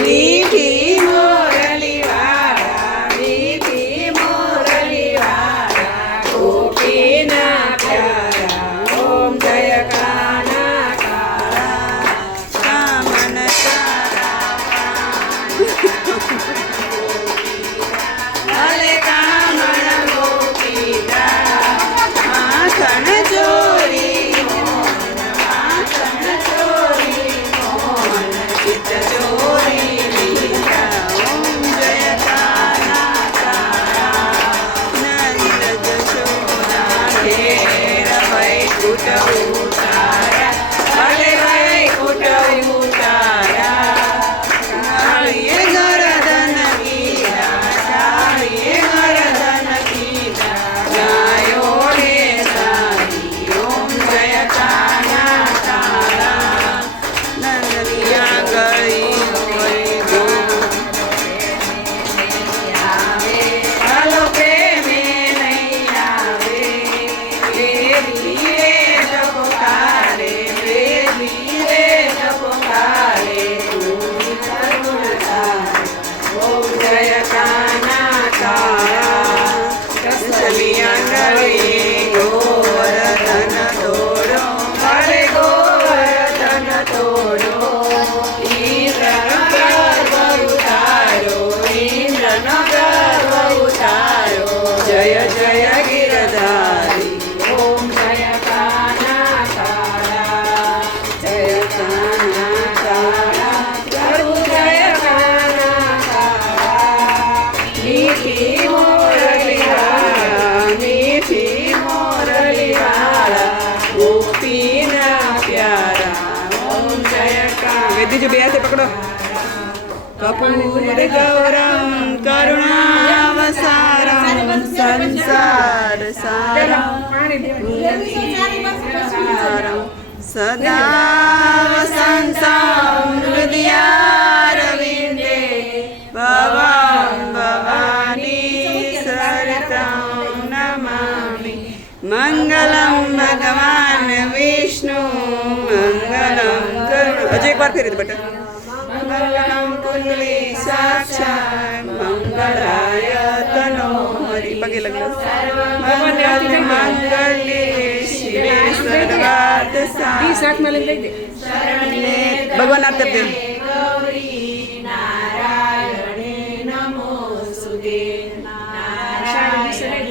मीठी मोरली वाला मीठी मोरली वाला गोपीना प्यारा ओम जय काना काला कामन तारा भले कामन गोपीना माखन चोरी मोहन माखन चोरी मोहन चित चोरी लीला ओम जय काना काला नंद जशोदा घेर वैकुंठ उतारा भले वैकुंठ उतारा कालिये गर्दन कीरा कालिये गर्दन कीरा गायो रे सारी ओम जय काना काला नंदनिया गई गई गो हलो प्रेमे नहीं आवे बेबी रे जपकारे बेबी रे जपकारे ओम जय काना काला कसलिया गई गोवर्धन तोड़ो भले गोवर्धन तोड़ो इंद्र गर्व उतारो इंद्र गर्व उतारो जय जय गिरधारी ओम जय काना काला जय काना काला प्रभु जय काना काला मीठी मोरली वाला मीठी मोरली वाला गोपीना प्यारा ओम जय काना वेदी जो बेया से पकड़ो कपूर गौरम करुणावसारम संसार सारम सदा वसन्तं हृदयारविन्दे भवां भवानी सरितं नमामि मंगलम भगवान विष्णु मंगलम करुण अजय एक बार फेरी दो बेटा मंगलम कुंडली साक्षात् मंगलाय तनोहरि पगे लग लो मंगल मंगल्ये शिवे सर्वार्थ साधिके भगवान आरती